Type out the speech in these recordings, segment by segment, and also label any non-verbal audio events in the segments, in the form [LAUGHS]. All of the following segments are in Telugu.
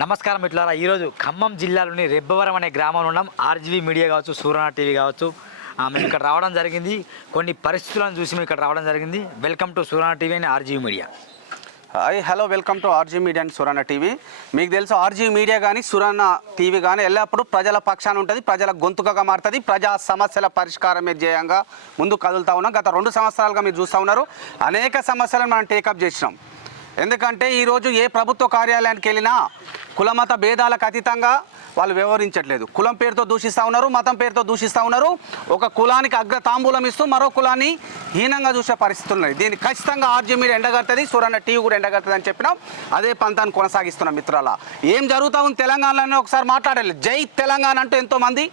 నమస్కారం మిట్లారా ఈరోజు ఖమ్మం జిల్లాలోని రెబ్బవరం అనే గ్రామంలో ఉన్నాం. ఆర్జీవీ మీడియా కావచ్చు సూర్యనా టీవీ కావచ్చు. మేము ఇక్కడ రావడం జరిగింది. కొన్ని పరిస్థితులను చూసి మేము ఇక్కడ రావడం జరిగింది. Welcome to Suryana TV and RGV media. Hi hello welcome to RG media and Surana TV. మీకు తెలుసు ఆర్జీ మీడియా కానీ సురాన టీవీ కానీ ఎల్లప్పుడూ ప్రజల పక్షాన ఉంటుంది ప్రజల గొంతుకగా మారుతుంది ప్రజా సమస్యల పరిష్కారమే ధ్యేయంగా ముందు కదులుతా ఉన్నాం. గత రెండు సంవత్సరాలుగా మీరు చూస్తూ ఉన్నారు. అనేక సమస్యలను మనం టేకప్ చేసినాం. ఎందుకంటే ఈరోజు ఏ ప్రభుత్వ కార్యాలయానికి వెళ్ళినా కులమత భేదాలకు అతీతంగా వాళ్ళు వ్యవహరించట్లేదు. కులం పేరుతో దూషిస్తూ ఉన్నారు మతం పేరుతో దూషిస్తూ ఉన్నారు. ఒక కులానికి అగ్ర తాంబూలం ఇస్తూ మరో కులాన్ని హీనంగా చూసే పరిస్థితులు ఉన్నాయి. దీన్ని ఖచ్చితంగా ఆర్జీ మీరు ఎండగడుతుంది సూరన్న టీవీ కూడా ఎండగడుతుంది అని చెప్పినాం. అదే పంతాన్ని కొనసాగిస్తున్నాం మిత్రాల ఏం జరుగుతా ఉంది తెలంగాణలోనే ఒకసారి మాట్లాడాలి. జై తెలంగాణ అంటూ ఎంతోమంది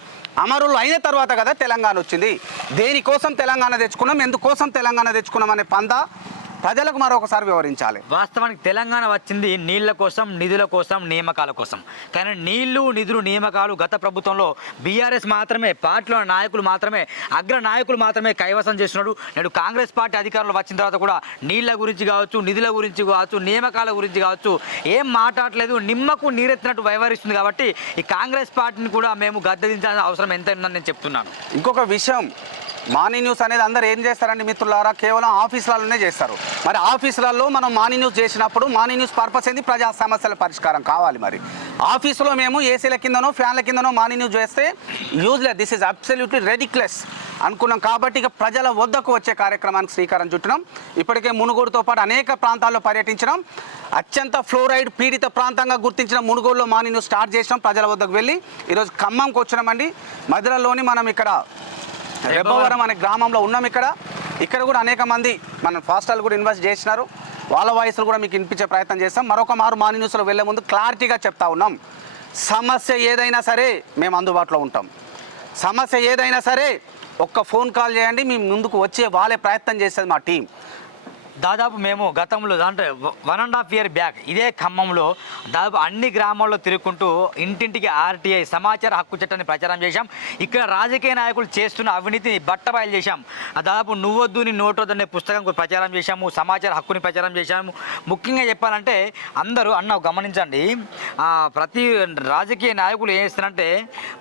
అమరులు అయిన తర్వాత కదా తెలంగాణ వచ్చింది. దేనికోసం తెలంగాణ తెచ్చుకున్నాం ఎందుకోసం తెలంగాణ తెచ్చుకున్నాం అనే పంద ప్రజలకు మరొకసారి వివరించాలి. వాస్తవానికి తెలంగాణ వచ్చింది నీళ్ళ కోసం నిధుల కోసం నియామకాల కోసం. కానీ నీళ్ళు నిధులు నియామకాలు గత ప్రభుత్వంలో బీఆర్ఎస్ మాత్రమే పార్టీలో నాయకులు మాత్రమే అగ్ర నాయకులు మాత్రమే కైవసం చేస్తున్నాడు. నేడు కాంగ్రెస్ పార్టీ అధికారంలో వచ్చిన తర్వాత కూడా నీళ్ళ గురించి కావచ్చు నిధుల గురించి కావచ్చు నియామకాల గురించి కావచ్చు ఏం మాట్లాడలేదు నిమ్మకు నీరెత్తినట్టు వ్యవహరిస్తుంది కాబట్టి ఈ కాంగ్రెస్ పార్టీని కూడా మేము గద్దెదించాల్సిన అవసరం ఎంత ఉందని నేను చెప్తున్నాను. ఇంకొక విషయం మార్నింగ్ న్యూస్ అనేది అందరు ఏం చేస్తారండి మిత్రులారా? కేవలం ఆఫీసులలోనే చేస్తారు. మరి ఆఫీసులలో మనం మార్నింగ్ న్యూస్ చేసినప్పుడు మార్నింగ్ న్యూస్ పర్పస్ ఏంది? ప్రజా సమస్యల పరిష్కారం కావాలి మరి. ఆఫీసులో మేము ఏసీల కిందనో ఫ్యాన్ల కిందనో మార్నింగ్ న్యూస్ చేస్తే useless this is absolutely ridiculous అనుకున్నాం కాబట్టి ఇక ప్రజల వద్దకు వచ్చే కార్యక్రమానికి శ్రీకారం చుట్టినాం. ఇప్పటికే మునుగోడుతో పాటు అనేక ప్రాంతాల్లో పర్యటించడం అత్యంత ఫ్లోరైడ్ పీడిత ప్రాంతంగా గుర్తించిన మునుగోడులో మార్నింగ్ న్యూస్ స్టార్ట్ చేసినాం. ప్రజల వద్దకు వెళ్ళి ఈరోజు ఖమ్మంకి వచ్చినామండి. మధురలోని మనం ఇక్కడ రెబ్బవరం అనే గ్రామంలో ఉన్నాం ఇక్కడ. ఇక్కడ కూడా అనేక మంది మన ఫాస్టాల్ కూడా ఇన్వెస్ట్ చేసినారు. వాళ్ళ వాయిస్లు కూడా మీకు వినిపించే ప్రయత్నం చేస్తాం. మరొక మారు మార్నింగ్ న్యూస్లో వెళ్ళే ముందు క్లారిటీగా చెప్తా ఉన్నాం. సమస్య ఏదైనా సరే మేము అందుబాటులో ఉంటాం. సమస్య ఏదైనా సరే ఒక్క ఫోన్ కాల్ చేయండి. మేము ముందుకు వచ్చే వాళ్ళే ప్రయత్నం చేస్తుంది మా టీం. దాదాపు మేము గతంలో అంటే one and half year back ఇదే ఖమ్మంలో దాదాపు అన్ని గ్రామాల్లో తిరుగుకుంటూ ఇంటింటికి ఆర్టీఐ సమాచార హక్కు చట్టాన్ని ప్రచారం చేశాం. ఇక్కడ రాజకీయ నాయకులు చేస్తున్న అవినీతిని బట్టబయలు చేశాం. దాదాపు నువ్వొద్దు నీ నోటొద్దు అనే పుస్తకం ప్రచారం చేశాము సమాచార హక్కుని ప్రచారం చేశాము. ముఖ్యంగా చెప్పాలంటే అందరూ అన్న గమనించండి ప్రతి రాజకీయ నాయకులు ఏం చేస్తారంటే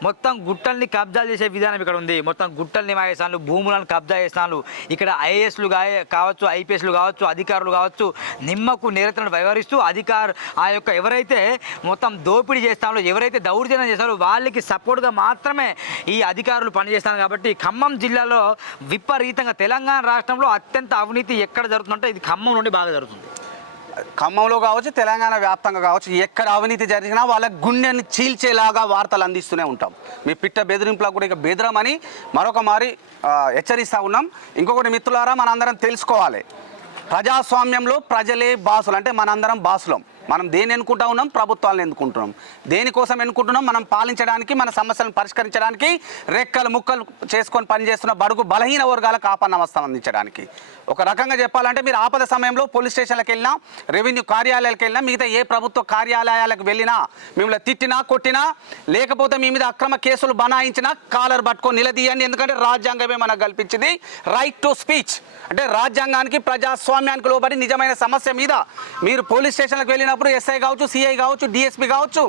మొత్తం గుట్టల్ని కబ్జా చేసే విధానం ఇక్కడ ఉంది. మొత్తం గుట్టల్ని మాయేస్తాను భూములను కబ్జా చేస్తాను ఇక్కడ ఐఏఎస్లు కావచ్చు ఐపీఎస్లు కావచ్చు అధికారులు కావచ్చు నిమ్మకు నిరంతరం వ్యవహరిస్తూ అధికార ఆ యొక్క ఎవరైతే మొత్తం దోపిడీ చేస్తారో ఎవరైతే దౌర్జన్యం చేస్తారో వాళ్ళకి సపోర్ట్గా మాత్రమే ఈ అధికారులు పనిచేస్తారు కాబట్టి ఖమ్మం జిల్లాలో విపరీతంగా తెలంగాణ రాష్ట్రంలో అత్యంత అవినీతి ఎక్కడ జరుగుతుందంటే ఇది ఖమ్మం నుండి బాగా జరుగుతుంది. ఖమ్మంలో కావచ్చు తెలంగాణ వ్యాప్తంగా కావచ్చు ఎక్కడ అవినీతి జరిగినా వాళ్ళ గుండెని చీల్చేలాగా వార్తలు అందిస్తూనే ఉంటాం. మీ పిట్ట బెదిరింపులకు కూడా ఇక బెదిరమని మరొక మారి హెచ్చరిస్తూ ఉన్నాం. ఇంకొకటి మిత్రులారా మనందరం తెలుసుకోవాలి. ప్రజాస్వామ్యంలో ప్రజలే బాసులు అంటే మనందరం బాసులం. మనం దేని ఎన్నుకుంటా ఉన్నాం? ప్రభుత్వాలను ఎన్నుకుంటున్నాం. దేనికోసం ఎన్నుకుంటున్నాం? మనం పాలించడానికి మన సమస్యలను పరిష్కరించడానికి రెక్కలు ముక్కలు చేసుకొని పనిచేస్తున్న బడుగు బలహీన వర్గాలకు ఆపన్న అవస్థ అందించడానికి. ఒక రకంగా చెప్పాలంటే మీరు ఆపద సమయంలో పోలీస్ స్టేషన్లకు వెళ్ళినా రెవెన్యూ కార్యాలయాలకు వెళ్ళినా మిగతా ఏ ప్రభుత్వ కార్యాలయాలకు వెళ్ళినా మిమ్మల్ని తిట్టినా కొట్టినా లేకపోతే మీ మీద అక్రమ కేసులు బనాయించినా కాలర్ పట్టుకొని నిలదీయండి. ఎందుకంటే రాజ్యాంగమే మనకు కల్పించింది. రైట్ టు స్పీచ్ అంటే రాజ్యాంగానికి ప్రజాస్వామ్యానికి లోబడి నిజమైన సమస్య మీద మీరు పోలీస్ స్టేషన్లకు వెళ్ళినప్పుడు ఎస్ఐ కావచ్చు సిఐ కావచ్చు డిఎస్పీ కావచ్చు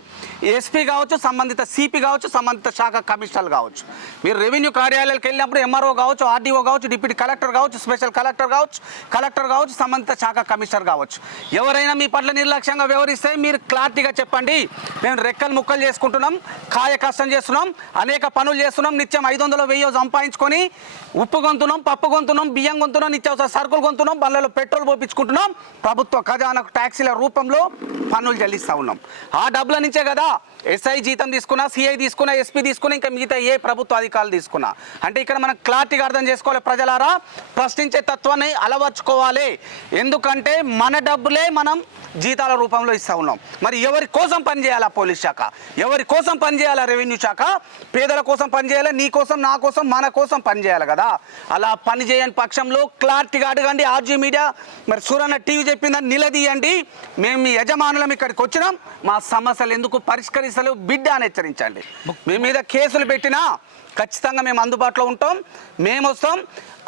ఎస్పీ కావచ్చు సంబంధిత సిపి కావచ్చు సంబంధిత శాఖ కమిషనర్ కావచ్చు. మీరు రెవెన్యూ కార్యాలయాలకు వెళ్ళినప్పుడు ఎంఆర్ఓ కావచ్చు ఆర్డీఓ కావచ్చు డిప్యూటీ కలెక్టర్ కావచ్చు స్పెషల్ కలెక్టర్ కావచ్చు కలెక్టర్ కావచ్చు సంబంధిత శాఖ కమిషనర్ కావచ్చు. ఎవరైనా మీ పట్ల నిర్లక్ష్యంగా వ్యవహరిస్తే మీరు క్లారిటీగా చెప్పండి. మేము రెక్కలు ముక్కలు చేసుకుంటున్నాం కాయ కష్టం చేస్తున్నాం అనేక పనులు చేస్తున్నాం నిత్యం ఐదు వందలు వెయ్యి సంపాదించుకొని ఉప్పు గొంతున్నాం పప్పు గొంతున్నాం బియ్యం గొంతున్నాం నిత్యావసర సరుకులు గొంతున్నాం బళ్ళలో పెట్రోల్ పోపించుకుంటున్నాం ప్రభుత్వ ఖజానాకు ట్యాక్సీల రూపంలో పన్నులు చెల్లిస్తూ ఉన్నాం. ఆ డబ్బుల నుంచే కదా ఎస్ఐ జీతం తీసుకున్నా సిఐ తీసుకున్నా ఎస్పీ తీసుకున్నా ఇంకా మిగతా ఏ ప్రభుత్వ అధికారులు తీసుకున్నా. అంటే ఇక్కడ మనం క్లారిటీగా అర్థం చేసుకోవాలి ప్రజలారా ప్రశ్నించే తత్వాన్ని అలవర్చుకోవాలి. ఎందుకంటే మన డబ్బులే మనం జీతాల రూపంలో ఇస్తూ ఉన్నాం. మరి ఎవరి కోసం పనిచేయాలా పోలీస్ శాఖ? ఎవరి కోసం పనిచేయాలా రెవెన్యూ శాఖ? పేదల కోసం పనిచేయాలా నీ కోసం నా కోసం మన కోసం పనిచేయాలి కదా. అలా పని చేయని పక్షంలో క్లారిటీగా అడగండి ఆర్జీ మీడియా. మరి సూరన్న టీవీ చెప్పిందని నిలదీయండి. మేము మీ యజమానులం ఇక్కడికి వచ్చినాం. మా సమస్యలు ఎందుకు పరిష్కరి హెచ్చరిస్తలేవు బిడ్డ అని హెచ్చరించండి. మీ మీద కేసులు పెట్టినా ఖచ్చితంగా మేము అందుబాటులో ఉంటాం. మేము వస్తాం.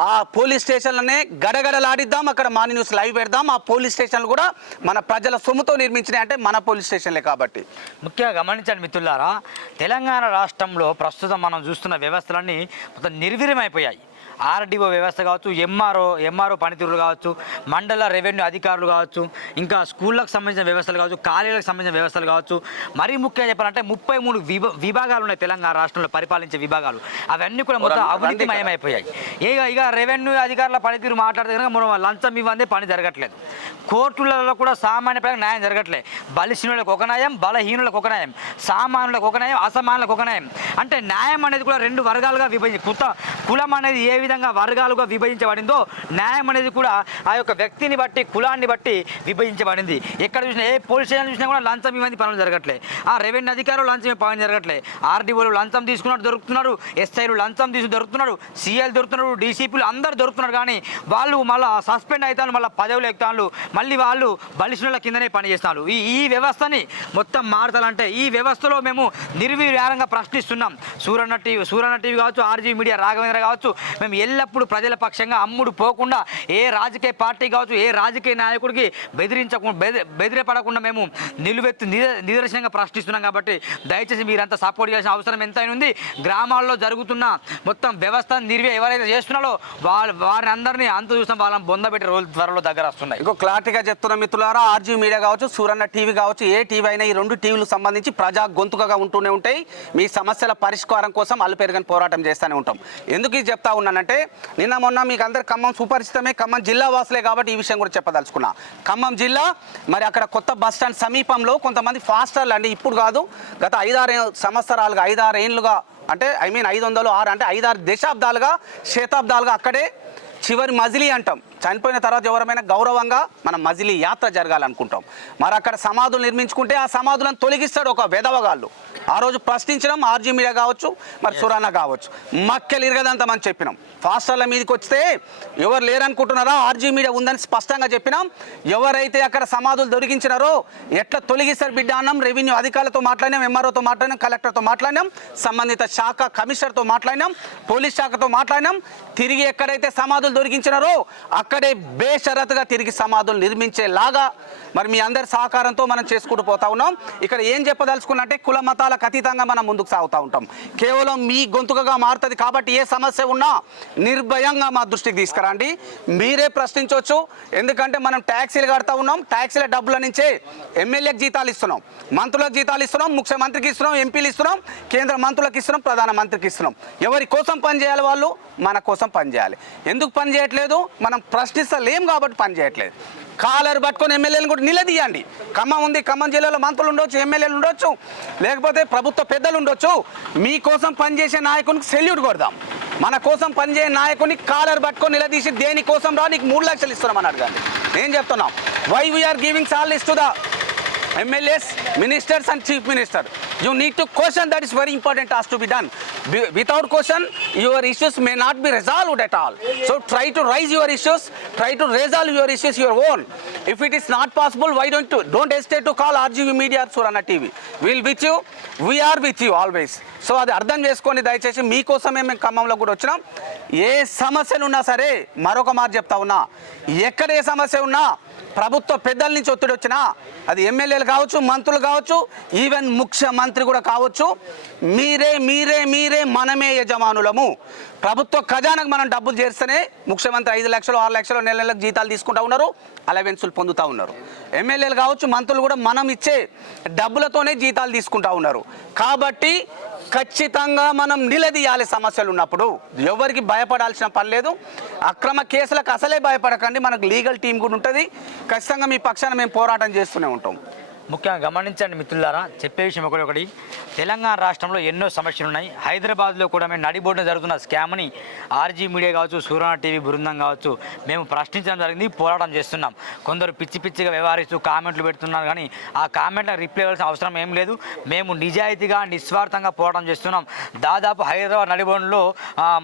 ఆ పోలీస్ స్టేషన్లనే గడగడలాడిద్దాం. అక్కడ మాని న్యూస్ లైవ్ పెడదాం. ఆ పోలీస్ స్టేషన్లు కూడా మన ప్రజల సొమ్ముతో నిర్మించినాయి అంటే మన పోలీస్ స్టేషన్లే కాబట్టి. ముఖ్యంగా గమనించండి మిత్రులారా తెలంగాణ రాష్ట్రంలో ప్రస్తుతం మనం చూస్తున్న వ్యవస్థలన్నీ మొత్తం నిర్వీర్యమైపోయాయి ఆర్డీఓ వ్యవస్థ కావచ్చు ఎంఆర్ఓ ఎంఆర్ఓ పనితీరులు కావచ్చు మండల రెవెన్యూ అధికారులు కావచ్చు ఇంకా స్కూళ్ళకు సంబంధించిన వ్యవస్థలు కావచ్చు కాలేజీలకు సంబంధించిన వ్యవస్థలు కావచ్చు. మరీ ముఖ్యంగా చెప్పాలంటే ముప్పై మూడు విభ విభాగాలు ఉన్నాయి తెలంగాణ రాష్ట్రంలో పరిపాలించే విభాగాలు. అవన్నీ కూడా మొత్తం అవినీతిమయమైపోయాయి. ఇక ఇక రెవెన్యూ అధికారుల పనితీరు మాట్లాడితే కనుక మనం లంచం ఇవ్వందే పని జరగట్లేదు. కోర్టులలో కూడా సామాన్య ప్రజలకు న్యాయం జరగట్లేదు బలిహీనులకు ఒక న్యాయం బలహీనులకు ఒక న్యాయం. సామాన్యులకు ఒక న్యాయం అసమానులకు ఒక న్యాయం. అంటే న్యాయం అనేది కూడా రెండు వర్గాలుగా విభజించి కుత కులం అనేది ఏ విధంగా వర్గాలుగా విభజించబడిందో న్యాయం అనేది కూడా ఆ యొక్క వ్యక్తిని బట్టి కులాన్ని బట్టి విభజించబడింది. ఎక్కడ చూసినా ఏ పోలీస్ స్టేషన్ చూసినా కూడా లంచం ఇవ్వండి పనులు జరగట్లే. ఆ రెవెన్యూ అధికారులు లంచం ఇవ్వని పని జరగట్లే. ఆర్డీఓలు లంచం తీసుకున్నట్టు దొరుకుతున్నారు ఎస్ఐలు లంచం తీసుకుని దొరుకుతున్నారు సీఎల్ దొరుకుతున్నారు డీసీపీలు అందరు దొరుకుతున్నారు కానీ వాళ్ళు మళ్ళీ సస్పెండ్ అవుతాను మళ్ళీ పదవులు ఎక్కుతాను మళ్ళీ వాళ్ళు బలిష్ణుల కిందనే పని చేస్తున్నారు ఈ ఈ వ్యవస్థని మొత్తం మారుతాలంటే ఈ వ్యవస్థలో మేము నిర్వీర్యంగా ప్రశ్నిస్తున్నాం. సూరన్న టీవీ సూరన్న టీవీ కావచ్చు ఆర్జీ మీడియా రాఘవేంద్ర కావచ్చు మేము ఎల్లప్పుడూ ప్రజల పక్షంగా అమ్ముడు పోకుండా ఏ రాజకీయ పార్టీ కావచ్చు ఏ రాజకీయ నాయకుడికి బెదిరించకుండా బెదిరి బెదిరపడకుండా మేము నిలువెత్తు నిదర్శనంగా ప్రశ్నిస్తున్నాం కాబట్టి దయచేసి మీరంతా సపోర్ట్ చేయాల్సిన అవసరం ఎంతైనా ఉంది గ్రామాల్లో జరుగుతున్న మొత్తం వ్యవస్థ నిర్వే ఎవరైతే చేస్తున్నారో వాళ్ళ వారిని అందరినీ అంత చూసిన వాళ్ళని బొందబెట్టే రోజులు త్వరలో దగ్గర వస్తున్నాయి. ఇంకో క్లారిటీగా చెప్తున్న మిత్రులారా ఆర్జీ మీడియా కావచ్చు సూరన్న టీవీ కావచ్చు ఏ టీవీ అయినా ఈ రెండు టీవీలకు సంబంధించి ప్రజా గొంతుకగా ఉంటూనే ఉంటాయి. మీ సమస్యల పరిష్కారం కోసం అల్లుపెరగని పోరాటం చేస్తూనే ఉంటాం. ఎందుకు ఇది చెప్తా ఉన్నానంటే నిన్న మొన్న మీకు అందరు ఖమ్మం సుపరిచితమే ఖమ్మం జిల్లా వాసులే కాబట్టి ఈ విషయం కూడా చెప్పదలుచుకున్నా. ఖమ్మం జిల్లా మరి అక్కడ కొత్త బస్ స్టాండ్ సమీపంలో కొంతమంది ఫాస్టర్లు అండి ఇప్పుడు కాదు గత ఐదారు సంవత్సరాలుగా ఐదారు ఏళ్ళుగా అంటే ఐ మీన్ ఐదు వందలు ఆరు అంటే ఐదారు దశాబ్దాలుగా శతాబ్దాలుగా అక్కడే చివరి మజిలీ అంటాం. చనిపోయిన తర్వాత ఎవరమైనా గౌరవంగా మన మజిలీ యాత్ర జరగాలనుకుంటాం. మరి అక్కడ సమాధులు నిర్మించుకుంటే ఆ సమాధులను తొలగిస్తాడు ఒక వెధవగాళ్ళు. ఆ రోజు ప్రశ్నించడం ఆర్జీ మీడియా కావచ్చు మరి సురానా కావచ్చు. మక్కెలు ఇరగదంతమని చెప్పినాం. ఫాస్టర్ల మీదకి వస్తే ఎవరు లేరనుకుంటున్నారా? ఆర్జీ మీడియా ఉందని స్పష్టంగా చెప్పినాం. ఎవరైతే అక్కడ సమాధులు దొరికించినారో ఎట్లా తొలగిస్తారు బిడ్డ అన్నాం? రెవెన్యూ అధికారులతో మాట్లాడినాం ఎంఆర్ఓతో మాట్లాడినాం కలెక్టర్తో మాట్లాడినాం సంబంధిత శాఖ కమిషనర్తో మాట్లాడినాం పోలీస్ శాఖతో మాట్లాడినాం. తిరిగి ఎక్కడైతే సమాధులు దొరికించినారో అక్కడే బేషరతుగా తిరిగి సమాధులు నిర్మించేలాగా మరి మీ అందరి సహకారంతో మనం చేసుకుంటూ పోతా ఉన్నాం. ఇక్కడ ఏం చెప్పదలుచుకున్నట్టే కుల మతాలకు అతీతంగా మనం ముందుకు సాగుతూ ఉంటాం. కేవలం మీ గొంతుకగా మారుతుంది కాబట్టి ఏ సమస్య ఉన్నా నిర్భయంగా మా దృష్టికి తీసుకురండి. మీరే ప్రశ్నించవచ్చు. ఎందుకంటే మనం ట్యాక్సీలు కడతా ఉన్నాం. ట్యాక్సీల డబ్బుల నుంచే ఎమ్మెల్యేకి జీతాలు ఇస్తున్నాం. మంత్రులకు జీతాలు ఇస్తున్నాం. ముఖ్యమంత్రికి ఇస్తున్నాం. ఎంపీలు ఇస్తున్నాం. కేంద్ర మంత్రులకు ఇస్తున్నాం. ప్రధానమంత్రికి ఇస్తున్నాం. ఎవరి కోసం పనిచేయాలి వాళ్ళు? మన కోసం పనిచేయాలి ఎందుకు పని చేయట్లేదు? మనం ప్రశ్నిస్తలేం కాబట్టి పని చేయట్లేదు. కాలర్ పట్టుకొని ఎమ్మెల్యేలను కూడా నిలదీయండి. ఖమ్మం ఉంది ఖమ్మం జిల్లాలో మంత్రులు ఉండొచ్చు ఎమ్మెల్యేలు ఉండొచ్చు లేకపోతే ప్రభుత్వ పెద్దలు ఉండొచ్చు. మీకోసం పనిచేసే నాయకునికి సెల్యూట్ కొడదాం. మన కోసం పనిచేసే నాయకుని కాలర్ పట్టుకొని నిలదీసి దేనికోసం రా నీకు మూడు లక్షలు ఇస్తున్నాం అని అడగండి నేను చెప్తున్నాం? Why we are giving salaries to the MLAs, ministers and chief minister. You need to question that is very important task to be done. Be- without question, your issues may not be resolved at all. So try to raise your issues, try to resolve your issues your own. If it is not possible, why don't you don't hesitate to call RGV Media or Surana TV. We'll with you. We are with you always. So అది అర్థం చేసుకొని దయచేసి మీకోసమే మేము ఖమ్మంలో కూడా వచ్చినాం ఏ సమస్యలు ఉన్నా సరే మరొక మాట చెప్తా ఉన్నా. ఎక్కడ ఏ సమస్య ఉన్నా ప్రభుత్వ పెద్దల నుంచి ఒత్తిడి వచ్చినా అది ఎమ్మెల్యేలు కావచ్చు మంత్రులు కావచ్చు ఈవెన్ ముఖ్యమంత్రి కూడా కావచ్చు మీరే మీరే మీరే మనమే యజమానులము. ప్రభుత్వ ఖజానాకు మనం డబ్బులు చేస్తేనే ముఖ్యమంత్రి ఐదు లక్షలు ఆరు లక్షలు నెల నెలకు జీతాలు తీసుకుంటా ఉన్నారు అలవెన్సులు పొందుతూ ఉన్నారు. ఎమ్మెల్యేలు కావచ్చు మంత్రులు కూడా మనం ఇచ్చే డబ్బులతోనే జీతాలు తీసుకుంటా ఉన్నారు. కాబట్టి ఖచ్చితంగా మనం నిలదీయాలి సమస్యలు ఉన్నప్పుడు. ఎవరికి భయపడాల్సిన పని లేదు. అక్రమ కేసులకు అసలే భయపడకండి. మనకు లీగల్ టీం కూడా ఉంటుంది. ఖచ్చితంగా మీ పక్షాన మేము పోరాటం చేస్తూనే ఉంటాం. ముఖ్యంగా గమనించండి మిత్రులారా చెప్పే విషయం ఒకటి ఒకటి. తెలంగాణ రాష్ట్రంలో ఎన్నో సమస్యలు ఉన్నాయి. హైదరాబాద్లో కూడా మేము నడిబోడిన జరుగుతున్న స్కామ్ని ఆర్జీ మీడియా కావచ్చు సూర్యన టీవీ బృందం కావచ్చు మేము ప్రశ్నించడం జరిగింది పోరాటం చేస్తున్నాం. కొందరు పిచ్చి పిచ్చిగా వ్యవహరిస్తూ కామెంట్లు పెడుతున్నారు కానీ ఆ కామెంట్లకు రిప్లై ఇవ్వాల్సిన అవసరం ఏం లేదు. మేము నిజాయితీగా నిస్వార్థంగా పోరాటం చేస్తున్నాం. దాదాపు హైదరాబాద్ నడిబోడిలో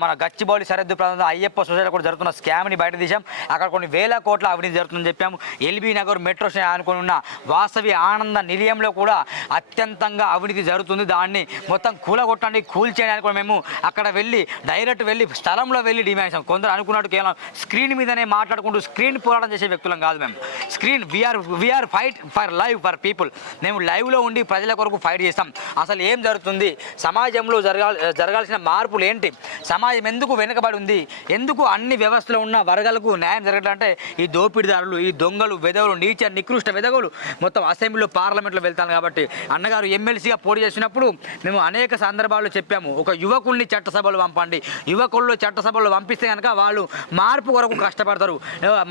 మన గచ్చిబౌలి సరిహద్దు ప్రాంతంలో అయ్యప్ప సొసైటీ కూడా జరుగుతున్న స్కామ్ని బయట తీసాం అక్కడ కొన్ని వేల కోట్ల అవినీతి జరుగుతుందని చెప్పాము. ఎల్బీ నగర్ మెట్రో స్టేషన్ అనుకుని ఉన్న వాసవి ఆనంద నిలయంలో కూడా అత్యంతంగా అవినీతి జరుగుతుంది. దాన్ని మొత్తం కూలగొట్టండి కూల్ చేయడానికి కూడా మేము అక్కడ వెళ్ళి డైరెక్ట్ వెళ్ళి స్థలంలో వెళ్ళి డిమాండ్ చేసాం కొందరు అనుకున్నట్టు కేవలం స్క్రీన్ మీదనే మాట్లాడుకుంటూ స్క్రీన్ పోరాటం చేసే వ్యక్తులం కాదు మేము. Screen we are we are fight for live for people మేము లైవ్లో ఉండి ప్రజల కొరకు ఫైట్ చేస్తాం. అసలు ఏం జరుగుతుంది? సమాజంలో జరగాల్ జరగాల్సిన మార్పులు ఏంటి? సమాజం ఎందుకు వెనుకబడి ఉంది? ఎందుకు అన్ని వ్యవస్థలో ఉన్న వర్గాలకు న్యాయం జరగడం అంటే ఈ దోపిడీదారులు ఈ దొంగలు వెదవులు నీచ నికృష్ట వెదవులు మొత్తం అసెంబ్లీ అసెంబ్లీలో పార్లమెంట్లో వెళ్తాను కాబట్టి అన్నగారు ఎమ్మెల్సీగా పోటీ చేసినప్పుడు మేము అనేక సందర్భాల్లో చెప్పాము ఒక యువకుల్ని చట్టసభలు పంపండి యువకుల్లో చట్టసభలు పంపిస్తే కనుక వాళ్ళు మార్పు కొరకు కష్టపడతారు.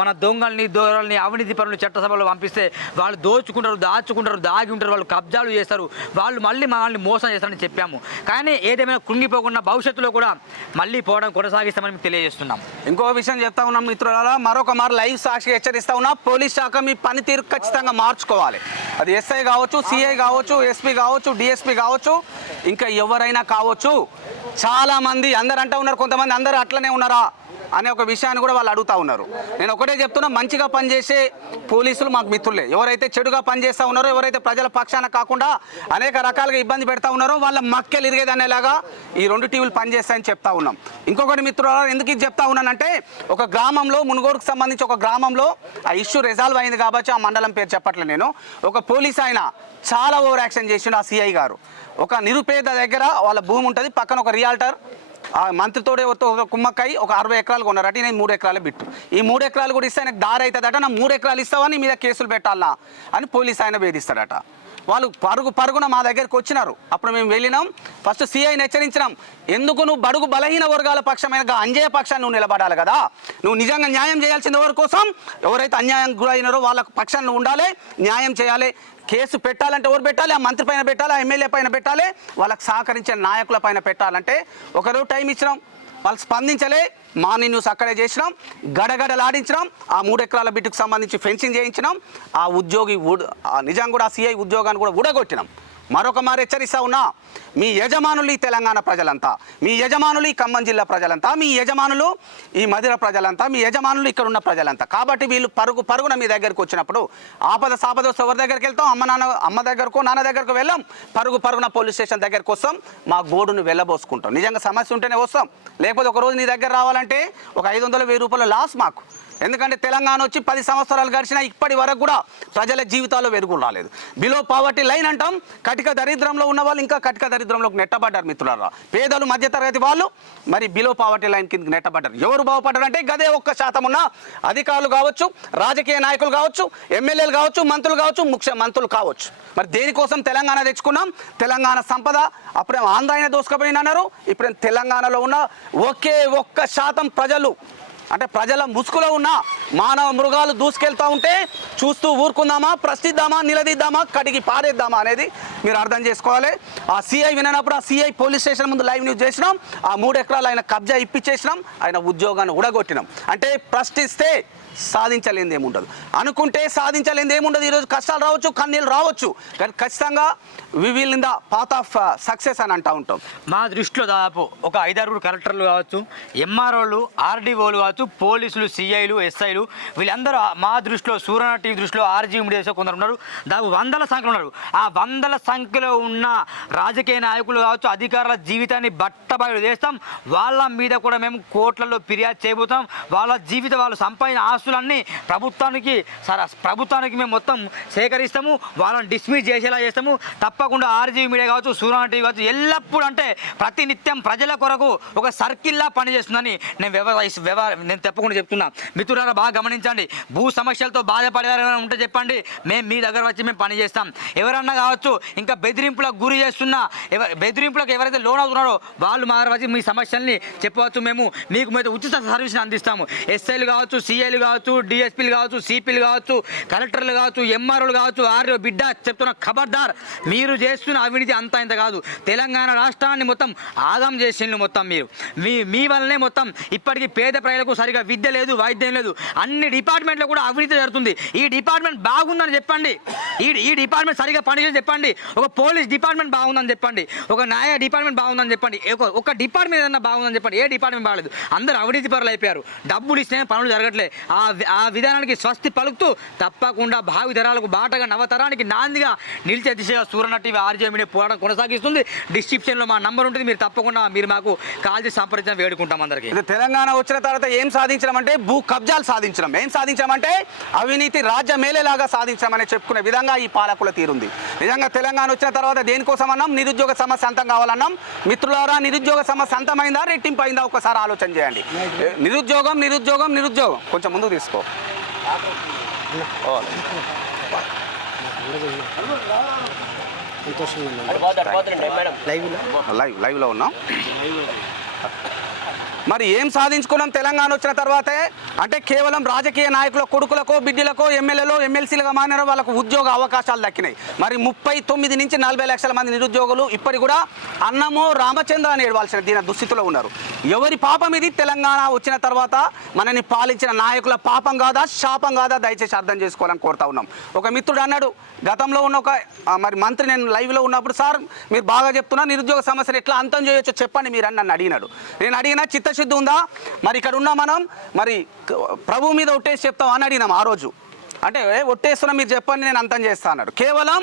మన దొంగల్ని దొరల్ని అవినీతి పనులు చట్టసభలో పంపిస్తే వాళ్ళు దోచుకుంటారు దాచుకుంటారు దాగి ఉంటారు వాళ్ళు కబ్జాలు చేస్తారు వాళ్ళు మళ్ళీ మనల్ని మోసం చేస్తారని చెప్పాము. కానీ ఏదేమైనా కృంగిపోకుండా భవిష్యత్తులో కూడా మళ్ళీ పోవడం కొనసాగిస్తామని మీకు తెలియజేస్తున్నాం. ఇంకో విషయం చెప్తా ఉన్నాం మిత్రులారా మరొక మారు లైవ్ సాక్షి హెచ్చరిస్తా ఉన్నా పోలీస్ శాఖ మీ పనితీరు ఖచ్చితంగా మార్చుకోవాలి. అది ఎస్ఐ కావచ్చు సిఐ కావచ్చు ఎస్పీ కావచ్చు డిఎస్పీ కావచ్చు ఇంకా ఎవరైనా కావచ్చు చాలామంది అందరు అంటూ ఉన్నారు కొంతమంది అందరు అట్లనే ఉన్నారా? అనే ఒక విషయాన్ని కూడా వాళ్ళు అడుగుతా ఉన్నారు. నేను ఒకటే చెప్తున్నా మంచిగా పనిచేసే పోలీసులు మాకు మిత్రులే. ఎవరైతే చెడుగా పనిచేస్తూ ఉన్నారో ఎవరైతే ప్రజల పక్షాన కాకుండా అనేక రకాలుగా ఇబ్బంది పెడతా ఉన్నారో వాళ్ళ మక్కెలు ఇరిగేది అనేలాగా ఈ రెండు టీవీలు పనిచేస్తాయని చెప్తా ఉన్నాం. ఇంకొకటి మిత్రులు ఎందుకు ఇది చెప్తా ఉన్నానంటే ఒక గ్రామంలో మునుగోడుకు సంబంధించి ఒక గ్రామంలో ఆ ఇష్యూ రిజాల్వ్ అయింది కాబట్టి ఆ మండలం పేరు చెప్పట్లేదు నేను. ఒక పోలీస్ ఆయన చాలా ఓవర్ యాక్షన్ చేసిండు ఆ సిఐ గారు. ఒక నిరుపేద దగ్గర వాళ్ళ భూమి ఉంటుంది పక్కన ఒక రియాల్టర్ ఆ మంత్రితోడే ఒక కుమ్మక్కై ఒక అరవై ఎకరాలు కొన్నారట నేను మూడు ఎకరాలు బిట్టు. ఈ మూడు ఎకరాలు కూడా ఇస్తే ఆయనకు దారి అవుతుందట నా మూడు ఎకరాలు ఇస్తావని మీద కేసులు పెట్టాలా? అని పోలీస్ ఆయన వేధిస్తాడట. వాళ్ళు పరుగు పరుగున మా దగ్గరికి వచ్చినారు. అప్పుడు మేము వెళ్ళినాం. ఫస్ట్ సిఐని హెచ్చరించినాం. ఎందుకు నువ్వు బడుగు బలహీన వర్గాల పక్షమైన అంజయ పక్షాన్ని నువ్వు నిలబడాలి కదా? నువ్వు నిజంగా న్యాయం చేయాల్సిన ఎవరి కోసం? ఎవరైతే అన్యాయం గురైనారో వాళ్ళ పక్షాన్ని ఉండాలి న్యాయం చేయాలి. కేసు పెట్టాలంటే ఎవరు పెట్టాలి? ఆ మంత్రి పైన పెట్టాలి ఆ ఎమ్మెల్యే పైన పెట్టాలి. వాళ్ళకి సహకరించే నాయకుల పైన పెట్టాలంటే ఒకరోజు టైం ఇచ్చినాం. వాళ్ళు స్పందించలే. మార్నింగ్ న్యూస్ అక్కడే చేసినాం. గడగడలాడించినాం. ఆ మూడు ఎకరాల బిడ్డకు సంబంధించి ఫెన్సింగ్ చేయించినాం. ఆ ఉద్యోగి ఆ నిజం కూడా ఆ సిఐ ఉద్యోగాన్ని కూడా ఊడగొట్టినాం. మరొక మారు హెచ్చరిస్తా ఉన్నా మీ యజమానులు ఈ తెలంగాణ ప్రజలంతా మీ యజమానులు ఈ ఖమ్మం జిల్లా ప్రజలంతా మీ యజమానులు ఈ మధుర ప్రజలంతా మీ యజమానులు ఇక్కడ ఉన్న ప్రజలంతా. కాబట్టి వీళ్ళు పరుగు పరుగున మీ దగ్గరకు వచ్చినప్పుడు ఆపద సాపద వస్తే ఎవరి దగ్గరికి వెళ్తాం? అమ్మ నాన్న అమ్మ దగ్గరకు నాన్న దగ్గరకు వెళ్ళాం? పరుగు పరుగున పోలీస్ స్టేషన్ దగ్గరికి వస్తాం. మా గోడును వెళ్ళబోసుకుంటాం. నిజంగా సమస్య ఉంటేనే వస్తాం. లేకపోతే ఒక రోజు నీ దగ్గర రావాలంటే ఒక ఐదు వందల వెయ్యి రూపాయల లాస్ మాకు. ఎందుకంటే తెలంగాణ వచ్చి పది సంవత్సరాలు గడిచినా ఇప్పటి వరకు కూడా ప్రజల జీవితాల్లో వెలుగులు రాలేదు. బిలో పావర్టీ లైన్ అంటాం కటిక దరిద్రంలో ఉన్న వాళ్ళు ఇంకా కటిక దరిద్రంలోకి నెట్టబడ్డారు మిత్రులారా. పేదలు మధ్యతరగతి వాళ్ళు మరి బిలో పావర్టీ లైన్ కింద నెట్టబడ్డారు. ఎవరు బాగుపడ్డారంటే గదే ఒక్క శాతం ఉన్న అధికారులు కావచ్చు రాజకీయ నాయకులు కావచ్చు ఎమ్మెల్యేలు కావచ్చు మంత్రులు కావచ్చు ముఖ్య మంత్రులు కావచ్చు. మరి దేనికోసం తెలంగాణ తెచ్చుకున్నాం? తెలంగాణ సంపద అప్పుడే ఆంధ్ర దోసుకపోయిందన్నారు. దోసుకుపోయినన్నారు ఇప్పుడు తెలంగాణలో ఉన్న ఒకే ఒక్క శాతం ప్రజలు అంటే ప్రజల ముసుగులో ఉన్న మానవ మృగాలు దూసుకెళ్తా ఉంటే చూస్తూ ఊరుకుందామా ప్రశ్నిద్దామా నిలదీద్దామా కడిగి పారేద్దామా అనేది మీరు అర్థం చేసుకోవాలి. ఆ సిఐ వినప్పుడు ఆ సిఐ పోలీస్ స్టేషన్ ముందు లైవ్ న్యూస్ చేసినాం. ఆ మూడు ఎకరాలు ఆయన కబ్జా ఇప్పించేసినాం ఆయన ఉద్యోగాన్ని ఉడగొట్టినాం అంటే ప్రశ్నిస్తే సాధించలేనిది ఏముండదు. అనుకుంటే సాధించలేనిది ఏముండదు. ఈరోజు కష్టాలు రావచ్చు కన్నీళ్ళు రావచ్చు. కానీ ఖచ్చితంగా we will in the path of success అని అంటూ ఉంటాం. మా దృష్టిలో దాదాపు ఒక ఐదారుగురు కలెక్టర్లు కావచ్చు ఎంఆర్ఓలు ఆర్డీఓలు కావచ్చు పోలీసులు సిఐలు ఎస్ఐలు వీళ్ళందరూ మా దృష్టిలో సూర్యన టీవీ దృష్టిలో ఆర్జీ మీడియాలో కొందరు ఉన్నారు. దాదాపు వందల సంఖ్యలో ఉన్నారు. ఆ వందల సంఖ్యలో ఉన్న రాజకీయ నాయకులు కావచ్చు అధికారుల జీవితాన్ని బట్టబయలు చేస్తాం. వాళ్ళ మీద కూడా మేము కోర్టులలో ఫిర్యాదు చేయబోతాం వాళ్ళ జీవిత వాళ్ళు సంపాదించిన ఆస్తులన్నీ ప్రభుత్వానికి సరే ప్రభుత్వానికి మేము మొత్తం సేకరిస్తాము. వాళ్ళని డిస్మిస్ చేసేలా చేస్తాము. తప్పకుండా ఆర్జీ మీడియా కావచ్చు సూర్యన టీవీ కావచ్చు ఎల్లప్పుడూ అంటే ప్రతి నిత్యం ప్రజల కొరకు ఒక సర్కిల్లా పనిచేస్తుందని నేను వ్యవ నేను తప్పకుండా చెప్తున్నా. మిత్రులారా బాగా గమనించండి. భూ సమస్యలతో బాధపడేవారైనా ఉంటే చెప్పండి. మేము మీ దగ్గర వచ్చి మేము పని చేస్తాం. ఎవరన్నా కావచ్చు ఇంకా బెదిరింపులకు గురి చేస్తున్న ఎవ బెదిరింపులకు ఎవరైతే లోన్ అవుతున్నారో వాళ్ళు మా దగ్గర వచ్చి మీ సమస్యల్ని చెప్పవచ్చు. మేము మీకు మీద ఉచిత సర్వీస్ని అందిస్తాము. ఎస్ఐలు కావచ్చు సిఐలు కావచ్చు డిఎస్పీలు కావచ్చు సిపిలు కావచ్చు కలెక్టర్లు కావచ్చు ఎంఆర్ఓలు కావచ్చు ఆర్ఓ బిడ్డ చెప్తున్న ఖబర్దార్ మీరు చేస్తున్న అవినీతి అంతా ఇంత కాదు. తెలంగాణ రాష్ట్రాన్ని మొత్తం ఆగం చేసిండ్రు మొత్తం మీరు. మీ మీ వల్లనే మొత్తం ఇప్పటికీ పేద ప్రజలకు సరిగా విద్య లేదు వైద్యం లేదు. అన్ని డిపార్ట్మెంట్లో కూడా అవినీతి జరుగుతుంది. ఈ డిపార్ట్మెంట్ బాగుందని చెప్పండి. ఈ ఈ డిపార్ట్మెంట్ సరిగా పనిచేసి చెప్పండి. ఒక పోలీస్ డిపార్ట్మెంట్ బాగుందని చెప్పండి. ఒక న్యాయ డిపార్ట్మెంట్ బాగుందని చెప్పండి. ఒక- డిపార్ట్మెంట్ ఏదన్నా బాగుందని చెప్పండి. ఏ డిపార్ట్మెంట్ బాగలేదు. అందరూ అవినీతి పరులు అయిపోయారు. డబ్బులు ఇస్తే పనులు జరగట్లే. ఆ ఆ విధానానికి స్వస్తి పలుకుతూ తప్పకుండా భావి తరాలకు బాటగా నవతరానికి నాందిగా నిలిచే దిశగా సూరణ టీవీ ఆర్జే మీడియా పోరాటం కొనసాగిస్తుంది. డిస్క్రిప్షన్లో మా నంబర్ ఉంటుంది. మీరు తప్పకుండా మీరు మాకు కాల్ చేసి సంప్రదించడం వేడుకుంటాం అందరికీ. తెలంగాణ వచ్చిన తర్వాత ఏ సాధించడం అంటే భూ కబ్జాలు సాధించడం. ఏం సాధించడం అంటే అవినీతి రాజ్య మేలేలాగా సాధించడం అనే చెప్పుకునే విధంగా ఈ పాలకుల తీరుంది. నిజంగా తెలంగాణ వచ్చిన తర్వాత దేనికోసం అన్నాం నిరుద్యోగ సమస్య అంతం కావాలన్నాం. మిత్రులారా నిరుద్యోగ సమస్య అంతమైందా? రెట్టింపు అయిందా ఒకసారి ఆలోచన చేయండి. నిరుద్యోగం నిరుద్యోగం నిరుద్యోగం. కొంచెం ముందుకు తీసుకో. లైవ్ లైవ్లో ఉన్నాం. మరి ఏం సాధించుకున్నాం తెలంగాణ వచ్చిన తర్వాతే? అంటే కేవలం రాజకీయ నాయకుల కొడుకులకో బిడ్డలకో ఎమ్మెల్యేలో ఎమ్మెల్సీలుగా మారినారో వాళ్ళకు ఉద్యోగ అవకాశాలు దక్కినాయి. మరి ముప్పై తొమ్మిది నుంచి నలభై లక్షల మంది నిరుద్యోగులు ఇప్పటి కూడా అన్నమో రామచంద్ర అని ఏడవాల్సిన దీని దుస్థితిలో ఉన్నారు. ఎవరి పాపం ఇది? తెలంగాణ వచ్చిన తర్వాత మనని పాలించిన నాయకుల పాపం కాదా? శాపం కాదా? దయచేసి అర్థం చేసుకోవాలని కోరుతా ఉన్నాం. ఒక మిత్రుడు అన్నాడు గతంలో ఉన్న ఒక మరి మంత్రి నేను లైవ్లో ఉన్నప్పుడు సార్ మీరు బాగా చెప్తున్నా నిరుద్యోగ సమస్యను ఎట్లా అంతం చేయొచ్చో చెప్పండి మీరు అని నన్ను అడిగినాడు. నేను అడిగిన చిత్తశుద్ధి ఉందా? మరి ఇక్కడ ఉన్నా మనం. మరి ప్రభు మీద ఒట్టేసి చెప్తాం అని అడిగినాం ఆ రోజు. అంటే ఒట్టేస్తున్నా మీరు చెప్పండి నేను అంతం చేస్తా అన్నాడు. కేవలం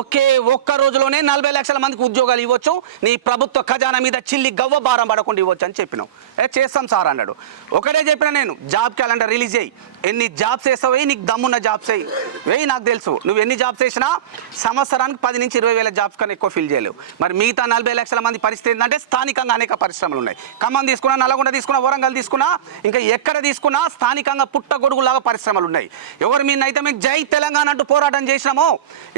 ఒకే ఒక్క రోజులోనే నలభై లక్షల మందికి ఉద్యోగాలు ఇవ్వచ్చు. నీ ప్రభుత్వ ఖజానా మీద చిల్లి గవ్వ భారం పడకుండా ఇవ్వచ్చు అని చెప్పినాం ఏ చేస్తాం సార్ అన్నాడు. ఒకటే చెప్పిన నేను జాబ్ క్యాలెండర్ రిలీజ్ అయ్యి ఎన్ని జాబ్స్ వేస్తావు వేయి నీకు దమ్మున్న జాబ్స్ వేయి వేయి నాకు తెలుసు. నువ్వు ఎన్ని జాబ్స్ వేసినా సంవత్సరానికి పది నుంచి ఇరవై వేల జాబ్స్ కన్నా ఎక్కువ ఫిల్ చేయలేవు. మరి మిగతా నలభై లక్షల మంది పరిస్థితి ఏంటంటే స్థానికంగా అనేక పరిశ్రమలు ఉన్నాయి. ఖమ్మం తీసుకున్నా నల్గొండ తీసుకున్నా వరంగల్ తీసుకున్నా ఇంకా ఎక్కడ తీసుకున్నా స్థానికంగా పుట్టగొడుగులాగా పరిశ్రమలు ఉన్నాయి. ఎవరు నిన్నైతే మేము జై తెలంగాణ అంటూ పోరాటం చేసినామో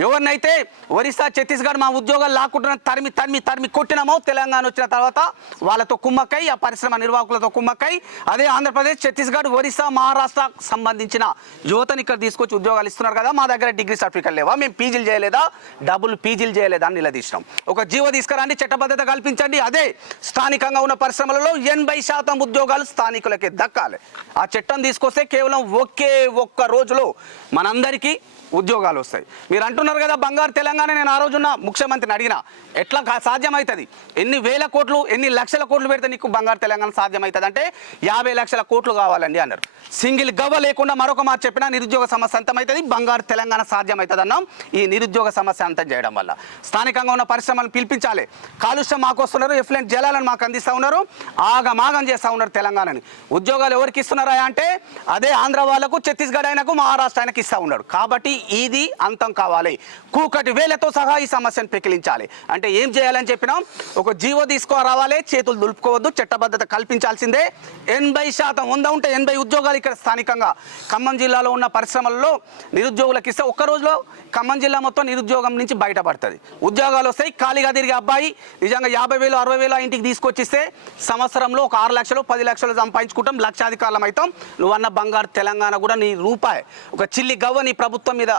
ఎవరినైతే ఒరిస్సా ఛత్తీస్గఢ్ మా ఉద్యోగాలు లాక్కుంటున్న తరిమి తరిమి తరిమి కొట్టినామో తెలంగాణ వచ్చిన తర్వాత వాళ్ళతో కుమ్మక్కై ఆ పరిశ్రమ నిర్వాహకులతో కుమ్మక్కై అదే ఆంధ్రప్రదేశ్ ఛత్తీస్గఢ్ ఒరిస్సా మహారాష్ట్ర సంబంధించిన యువతని ఇక్కడ తీసుకొచ్చి ఉద్యోగాలు ఇస్తున్నారు కదా మా దగ్గర డిగ్రీ సర్టిఫికెట్ లేవా మేము పీజీలు చేయలేదా డబుల్ పీజీలు చేయలేదా అని నిలదీసినాం. ఒక జీవో తీసుకురండి చట్టబద్ధత కల్పించండి అదే స్థానికంగా ఉన్న పరిశ్రమలలో ఎనభై శాతం ఉద్యోగాలు స్థానికులకే దక్కాలి. ఆ చట్టం తీసుకొస్తే కేవలం ఒకే ఒక్క రోజులో మనందరికీ ఉద్యోగాలు వస్తాయి మీరు అంటున్నారు కదా బంగారు తెలంగాణ నేను ఆ రోజున ముఖ్యమంత్రిని అడిగిన ఎట్లా కా- సాధ్యమవుతుంది ఎన్ని వేల కోట్లు ఎన్ని లక్షల కోట్లు పెడితే నీకు బంగారు తెలంగాణ సాధ్యమవుతుంది అంటే యాభై లక్షల కోట్లు కావాలండి అన్నారు. సింగిల్ గవ్వ లేకుండా మరొక మాట చెప్పినా నిరుద్యోగ సమస్య అంతమవుతుంది బంగారు తెలంగాణ సాధ్యమవుతుంది అన్నాం. ఈ నిరుద్యోగ సమస్య అంతం చేయడం వల్ల. స్థానికంగా ఉన్న పరిశ్రమలను పిలిపించాలి. కాలుష్యం మాకు వస్తున్నారు ఎఫ్లెంట్ జలాలను మాకు అందిస్తూ ఉన్నారు ఆగమాగం చేస్తూ ఉన్నారు తెలంగాణని. ఉద్యోగాలు ఎవరికి ఇస్తున్నారా అంటే అదే ఆంధ్ర వాళ్ళకు ఛత్తీస్గఢ్ ఆయనకు మహారాష్ట్ర ఆయనకు ఇస్తూ ఉన్నారు. కాబట్టి ఇది అంతం కావాలి. కూకటి వేలతో సహా ఈ సమస్యను పెకిలించాలి. అంటే ఏం చేయాలని చెప్పినాం? ఒక జీవో తీసుకురావాలి చేతులు దులుపుకోవద్దు. చట్టబద్ధత కల్పించాల్సిందే. ఎనభై శాతం వంద ఉంటే ఎనభై ఉద్యోగాలు ఇక్కడ స్థానికంగా. ఖమ్మం జిల్లాలో ఉన్న పరిశ్రమల్లో నిరుద్యోగులకు ఇస్తే ఒక్క రోజులో ఖమ్మం జిల్లా మొత్తం నిరుద్యోగం నుంచి బయటపడుతుంది. ఉద్యోగాలు వస్తాయి. ఖాళీగా తిరిగి అబ్బాయి నిజంగా యాభై వేలు అరవై వేలు ఇంటికి తీసుకొచ్చిస్తే సంవత్సరంలో ఒక ఆరు లక్షలు పది లక్షలు సంపాదించుకుంటాం. లక్షాధికారులం అవుతాం. నువ్వు అన్న బంగారు తెలంగాణ కూడా నీ రూపాయి. ఒక చిల్లి గవ్వ నీ ప్రభుత్వం మీద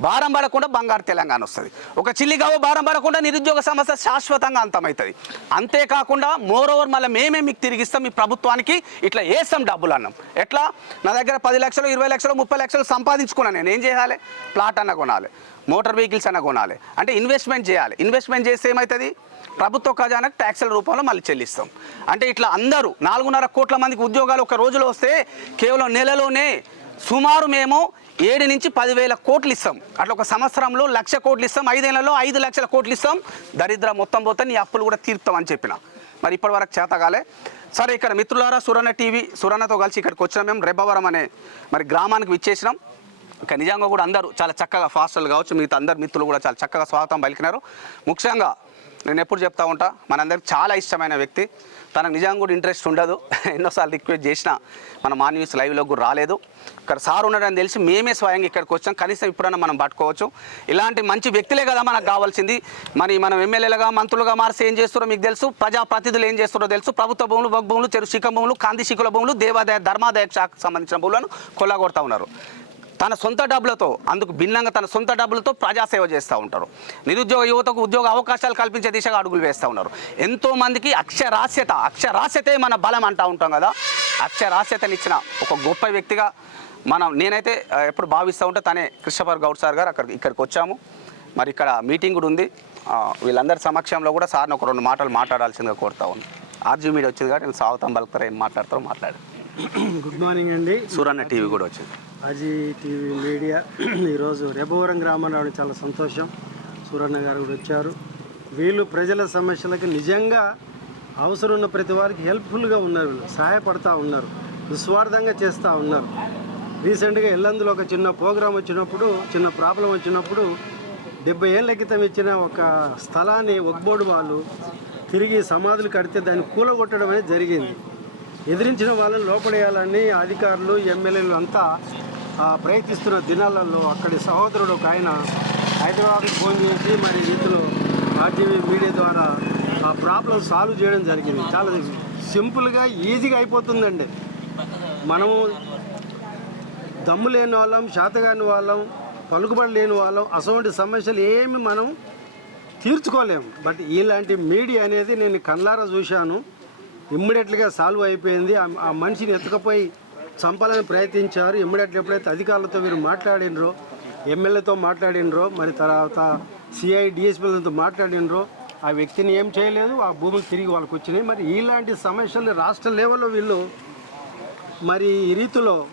భారం పడకుండా బంగారు తెలంగాణ వస్తుంది. ఒక చిల్లి భారం పడకుండా నిరుద్యోగ సమస్య శాశ్వతంగా అంతమవుతుంది. అంతేకాకుండా మోర్ ఓవర్ మళ్ళీ మేమే మీకు తిరిగిస్తాం మీ ప్రభుత్వానికి ఇట్లా వేస్తాం డబ్బులు అన్నాం. ఎట్లా? నా దగ్గర పది లక్షలు ఇరవై లక్షలు ముప్పై లక్షలు సంపాదించుకున్నాను నేను. ఏం చేయాలి? ప్లాట్ అన్న కొనాలి. మోటార్ వెహికల్స్ అన్న కొనాలి. అంటే ఇన్వెస్ట్మెంట్ చేయాలి. ఇన్వెస్ట్మెంట్ చేస్తే ఏమవుతుంది? ప్రభుత్వ ఖజానాకు ట్యాక్సుల రూపంలో మళ్ళీ చెల్లిస్తాం. అంటే ఇట్లా అందరూ నాలుగున్నర కోట్ల మందికి ఉద్యోగాలు ఒక రోజులో వస్తే కేవలం నెలలోనే సుమారు మేము ఏడు నుంచి పదివేల కోట్లు ఇస్తాం. అట్లా ఒక సంవత్సరంలో లక్ష కోట్లు ఇస్తాం. ఐదేళ్ళలో ఐదు లక్షల కోట్లు ఇస్తాం. దరిద్ర మొత్తం పోతే నీ అప్పులు కూడా తీర్తాం అని చెప్పిన. మరి ఇప్పటి వరకు చేతగాలే సరే ఇక్కడ మిత్రులారా సురణ టీవీ సురన్నతో కలిసి ఇక్కడికి వచ్చినాం మేము. రెబ్బవరం అనే మరి గ్రామానికి విచ్చేసినాం. ఇక నిజంగా కూడా అందరూ చాలా చక్కగా ఫాస్టర్లు కావచ్చు. మిగతా అందరు మిత్రులు కూడా చాలా చక్కగా స్వాగతం పలికినారు. ముఖ్యంగా నేను ఎప్పుడు చెప్తా ఉంటా మనందరికి చాలా ఇష్టమైన వ్యక్తి. తనకు నిజంగా కూడా ఇంట్రెస్ట్ ఉండదు. [LAUGHS] ఎన్నోసార్లు రిక్వెస్ట్ చేసినా మన మా న్యూస్ లైవ్లో కూడా రాలేదు. ఇక్కడ సార్ ఉన్నాడని తెలిసి మేమే స్వయంగా ఇక్కడికి వచ్చాం. కనీసం ఇప్పుడన్నా మనం పట్టుకోవచ్చు. ఇలాంటి మంచి వ్యక్తులే కదా మనకు కావాల్సింది. మరి మనం ఎమ్మెల్యేలుగా మంత్రులుగా మార్చి ఏం చేస్తారో మీకు తెలుసు. ప్రజాప్రతినిధులు ఏం చేస్తారో తెలుసు. ప్రభుత్వ భూములు వక్ భూములు చెరు శిఖ భూములు కాంతి శిఖుల భూములు దేవాదాయ ధర్మాదాయ శాఖకు సంబంధించిన భూములను కొల్లగొడతా ఉన్నారు. తన సొంత డబ్బులతో అందుకు భిన్నంగా తన సొంత డబ్బులతో ప్రజాసేవ చేస్తూ ఉంటారు. నిరుద్యోగ యువతకు ఉద్యోగ అవకాశాలు కల్పించే దిశగా అడుగులు వేస్తూ ఉన్నారు. ఎంతో మందికి అక్షరాస్యత అక్షరాస్యతే మన బలం అంటూ ఉంటాం కదా. అక్షరాస్యతనిచ్చిన ఒక గొప్ప వ్యక్తిగా మనం నేనైతే ఎప్పుడు భావిస్తూ ఉంటే తనే కృష్ణపర్ గౌడ్ సార్ గారు అక్కడ ఇక్కడికి వచ్చాము. మరి ఇక్కడ మీటింగ్ కూడా ఉంది. వీళ్ళందరి సమక్షంలో కూడా సార్ని ఒక రెండు మాటలు మాట్లాడాల్సిందిగా కోరుతా ఉన్నాను ఆర్జీ మీడియా వచ్చింది కాబట్టి నేను సాగుతాం పలుకుతారు ఏం మాట్లాడతారో మాట్లాడు. గుడ్ మార్నింగ్ అండి. సూరన్న టీవీ కూడా వచ్చింది. అజీ టీవీ మీడియా. [CLEARS THROAT] ఈరోజు రెబవరం గ్రామం రావడం చాలా సంతోషం. సూరన్న గారు కూడా వచ్చారు. వీళ్ళు ప్రజల సమస్యలకు నిజంగా అవసరం ఉన్న ప్రతి వారికి హెల్ప్ఫుల్గా ఉన్నారు వీళ్ళు. సహాయపడతా ఉన్నారు. నిస్వార్థంగా చేస్తూ ఉన్నారు. రీసెంట్గా ఎల్లందులో ఒక చిన్న ప్రోగ్రాం వచ్చినప్పుడు చిన్న ప్రాబ్లం వచ్చినప్పుడు డెబ్బై ఏళ్ళ క్రితం ఇచ్చిన ఒక స్థలాన్ని ఒక్బోర్డు వాళ్ళు తిరిగి సమాధులు కడితే దాన్ని కూలగొట్టడం అనేది జరిగింది. ఎదిరించిన వాళ్ళని లోపడేయాలని అధికారులు ఎమ్మెల్యేలు అంతా ప్రయత్నిస్తున్న దినాలలో అక్కడి సహోదరుడు ఒక ఆయన హైదరాబాద్కి ఫోన్ చేసి మరి రీతిలో ఆర్టీవీ మీడియా ద్వారా ఆ ప్రాబ్లం సాల్వ్ చేయడం జరిగింది. చాలా సింపుల్గా ఈజీగా అయిపోతుందండి. మనము దమ్ము లేని వాళ్ళం శాతగాని వాళ్ళం పలుకుబడి లేని వాళ్ళం అటువంటి సమస్యలు ఏమి మనం తీర్చుకోలేము. బట్ ఇలాంటి మీడియా అనేది నేను కళ్ళారా చూశాను. ఇమ్మీడియట్గా సాల్వ్ అయిపోయింది. ఆ- మనిషిని ఎత్తుకపోయి చంపాలని ప్రయత్నించారు. ఇమ్మీడియట్లీ ఎప్పుడైతే అధికారులతో వీరు మాట్లాడినరో ఎమ్మెల్యేతో మాట్లాడినరో మరి తర్వాత సిఐ డిఎస్పీలతో మాట్లాడినరో ఆ వ్యక్తిని ఏం చేయలేదు. ఆ భూములు తిరిగి వాళ్ళకి వచ్చినాయి. మరి ఇలాంటి సమస్యలు రాష్ట్ర లెవెల్లో వీళ్ళు మరి ఈ రీతిలో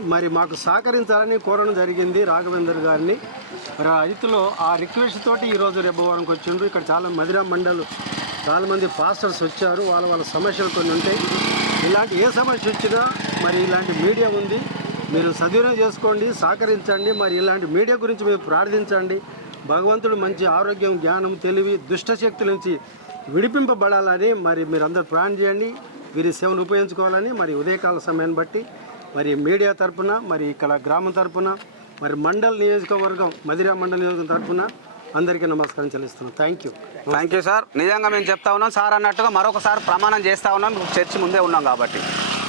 మరి మాకు సహకరించాలని కోరడం జరిగింది రాఘవేందర్ గారిని. మరి ఆ రీతిలో ఆ రిక్వెస్ట్ తోటి ఈరోజు రెబ్బవారంకి వచ్చిండ్రు. ఇక్కడ చాలా మదిరా మండలు చాలామంది పాస్టర్స్ వచ్చారు. వాళ్ళ వాళ్ళ సమస్యలు కొన్ని ఉంటాయి. ఇలాంటి ఏ సమస్య వచ్చినా మరి ఇలాంటి మీడియా ఉంది. మీరు సద్వినియోగం చేసుకోండి సహకరించండి. మరి ఇలాంటి మీడియా గురించి మీరు ప్రార్థించండి. భగవంతుడు మంచి ఆరోగ్యం జ్ఞానం తెలివి దుష్టశక్తుల నుంచి విడిపింపబడాలని మరి మీరు అందరు ప్రాణం చేయండి. వీరి సేవను ఉపయోగించుకోవాలని మరి ఉదయకాల సమయాన్ని బట్టి మరి మీడియా తరపున మరి ఇక్కడ గ్రామం తరపున మరి మండల్ నియోజకవర్గం మదిరా మండల నియోజకవర్గం తరపున అందరికీ నమస్కారం చెల్లిస్తున్నాం. Thank you thank you sir నిజంగా మేము చెప్తా ఉన్నాం సార్ అన్నట్టుగా మరొకసారి ప్రమాణం చేస్తా ఉన్నాం చర్చి ముందే ఉన్నాం కాబట్టి.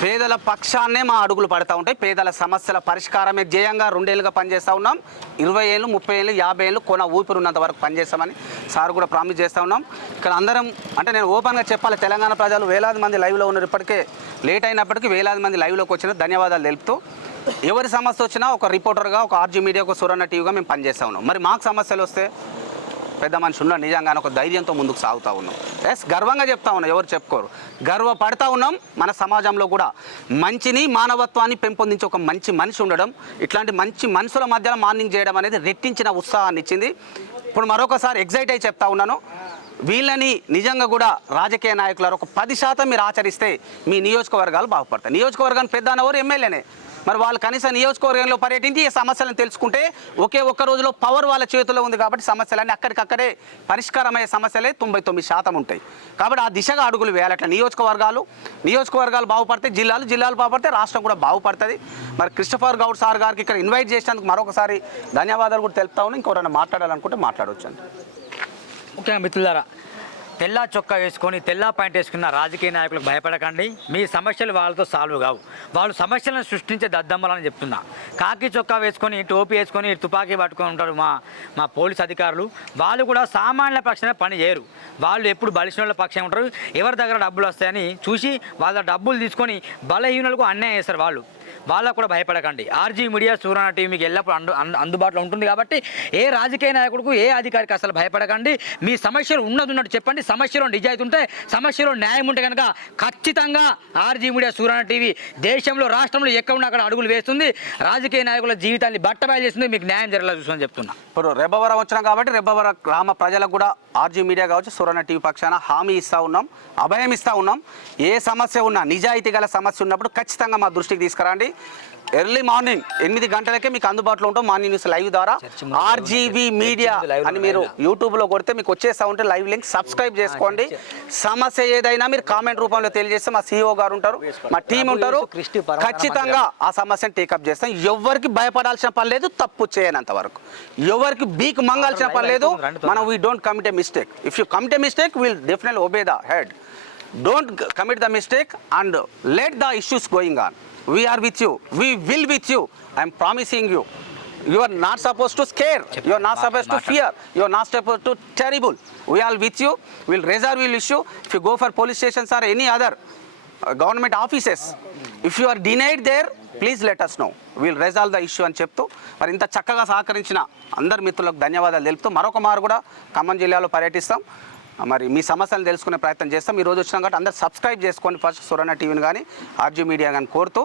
పేదల పక్షాన్నే మా అడుగులు పడతా ఉంటాయి పేదల సమస్యల పరిష్కారమే ధ్యేయంగా రెండేళ్ళుగా పనిచేస్తూ ఉన్నాం. ఇరవై ఏళ్ళు ముప్పై ఏళ్ళు యాభై ఏళ్ళు కొన ఊపిరి ఉన్నంత వరకు పనిచేస్తామని సార్ కూడా ప్రామిస్ చేస్తూ ఉన్నాం. ఇక్కడ అందరం అంటే నేను ఓపెన్గా చెప్పాలి తెలంగాణ ప్రజలు వేలాది మంది లైవ్లో ఉన్నారు ఇప్పటికే. లేట్ అయినప్పటికీ వేలాది మంది లైవ్లోకి వచ్చిన ధన్యవాదాలు తెలుపుతూ ఎవరి సమస్య వచ్చినా ఒక రిపోర్టర్గా ఒక ఆర్జీ మీడియా ఒక సురన్న టీవీగా మేము పనిచేస్తా ఉన్నాం. మరి మాకు సమస్యలు వస్తే పెద్ద మనిషి ఉన్న నిజంగానే ఒక ధైర్యంతో ముందుకు సాగుతూ ఉన్నాం. ఎస్ గర్వంగా చెప్తా ఉన్నాం ఎవరు చెప్పుకోరు. గర్వపడతా ఉన్నాం మన సమాజంలో కూడా. మంచిని మానవత్వాన్ని పెంపొందించే ఒక మంచి మనిషి ఉండడం ఇట్లాంటి మంచి మనుషుల మధ్యలో మార్నింగ్ చేయడం అనేది రెట్టించిన ఉత్సాహాన్ని ఇచ్చింది. ఇప్పుడు మరొకసారి ఎగ్జైట్ అయి చెప్తా ఉన్నాను. వీళ్ళని నిజంగా కూడా రాజకీయ నాయకులు ఒక పది శాతం మీరు ఆచరిస్తే మీ నియోజకవర్గాలు బాగుపడతాయి. నియోజకవర్గాన్ని పెద్ద అన్నవారు ఎమ్మెల్యేనే. మరి వాళ్ళు కనీసం నియోజకవర్గంలో పర్యటించి ఈ సమస్యలను తెలుసుకుంటే ఒకే ఒక్క రోజులో పవర్ వాళ్ళ చేతిలో ఉంది కాబట్టి సమస్యలన్నీ అక్కడికక్కడే పరిష్కారమయ్యే సమస్యలే తొంభై తొమ్మిది శాతం ఉంటాయి. కాబట్టి ఆ దిశగా అడుగులు వేయాలి. అట్లా నియోజకవర్గాలు నియోజకవర్గాలు బాగుపడితే జిల్లాలు జిల్లాలు బాగుపడితే రాష్ట్రం కూడా బాగుపడుతుంది. మరి క్రిస్టఫర్ గౌడ్ సార్ గారికి ఇక్కడ ఇన్వైట్ చేసినందుకు మరొకసారి ధన్యవాదాలు కూడా తెలుపుతా ఉన్నాను ఇంకెవరైనా మాట్లాడాలనుకుంటే మాట్లాడవచ్చు అండి ఓకే మిత్రులారా తెల్ల చొక్కా వేసుకొని తెల్ల పాయింట్ వేసుకున్న రాజకీయ నాయకులకు భయపడకండి. మీ సమస్యలు వాళ్ళతో సాల్వ్ కావు. వాళ్ళు సమస్యలను సృష్టించే దద్దమ్మలని చెప్తున్నా. కాకి చొక్కా వేసుకొని టోపీ వేసుకొని తుపాకీ పట్టుకొని ఉంటారు మా మా పోలీస్ అధికారులు. వాళ్ళు కూడా సామాన్యుల పక్షాన పని చేయరు. వాళ్ళు ఎప్పుడు బలిసిన వాళ్ళ పక్షం ఉంటారు. ఎవరి దగ్గర డబ్బులు వస్తాయని చూసి వాళ్ళ డబ్బులు తీసుకొని బలహీనులకు అన్యాయం చేస్తారు వాళ్ళు. వాళ్ళకు కూడా భయపడకండి. ఆర్జీ మీడియా సూర్యన టీవీ మీకు ఎల్లప్పుడూ అందు అందుబాటులో ఉంటుంది కాబట్టి ఏ రాజకీయ నాయకుడికి ఏ అధికారికి అసలు భయపడకండి. మీ సమస్యలు ఉన్నది ఉన్నట్టు చెప్పండి. సమస్యలో నిజాయితీ ఉంటే సమస్యలో న్యాయం ఉంటే కనుక ఖచ్చితంగా ఆర్జీ మీడియా సూర్యన టీవీ దేశంలో రాష్ట్రంలో ఎక్కడ ఉన్నా అక్కడ అడుగులు వేస్తుంది. రాజకీయ నాయకుల జీవితాన్ని బట్టబయలు చేస్తుంది. మీకు న్యాయం జరగలేదు చూసుకొని చెప్తున్నా. ఇప్పుడు రెబ్బవరం వచ్చినాం కాబట్టి రెబ్బవరం గ్రామ ప్రజలకు కూడా ఆర్జీ మీడియా కావచ్చు సూర్యన టీవీ పక్షాన హామీ ఇస్తూ ఉన్నాం అభయం ఇస్తూ ఉన్నాం. ఏ సమస్య ఉన్నా నిజాయితీ గల సమస్య ఉన్నప్పుడు ఖచ్చితంగా మా దృష్టికి తీసుకురండి. ఎర్లీ మార్నింగ్ ఎనిమిది గంటలకే మీకు అందుబాటులో ఉంటాం మార్నింగ్ న్యూస్ లైవ్ ద్వారా. ఆర్జీబీ మీడియా అని మీరు యూట్యూబ్లో కొడితే మీకు వచ్చేస్తా ఉంటే లైవ్ లింక్. సబ్స్క్రైబ్ చేసుకోండి. సమస్య ఏదైనా మీరు కామెంట్ రూపంలో తెలియజేస్తే మా సీఈఓ గారు ఉంటారు మా టీం ఉంటారు. ఖచ్చితంగా ఆ సమస్యను టేకప్ చేస్తాం. ఎవరికి భయపడాల్సిన పని లేదు తప్పు చేయనంత వరకు. ఎవరికి బీక్ మంగాల్సిన పని లేదు మనం we don't commit a mistake if you commit a mistake will definitely obey the head don't commit the mistake and let the issues going on we are with you we will with you I'm promising you you are not suppose to scare you are not suppose to fear you are not suppose to terrible we are with you will reserve will issue if you go for police stations or any other government offices if you are denied there please let us know we'll resolve the issue అని చెప్తూ మరి ఇంత చక్కగా సహకరించిన అందరి మిత్రులకు ధన్యవాదాలు తెలుపుతూ మరొక మారు కూడా ఖమ్మం జిల్లాలో పర్యటిస్తాం. మరి మీ సమస్యలు తెలుసుకునే ప్రయత్నం చేస్తాం. ఈరోజు రోజు వచ్చినాం కాబట్టి అందరు సబ్స్క్రైబ్ చేసుకోండి ఫస్ట్ సురణ టీవీని కానీ ఆర్జీ మీడియా కానీ కోరుతూ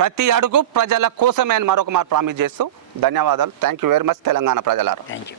ప్రతి అడుగు ప్రజల కోసమే అని మరొక మారు ప్రామిస్ చేస్తూ ధన్యవాదాలు. Thank you very much Telangana ప్రజలారు. Thank you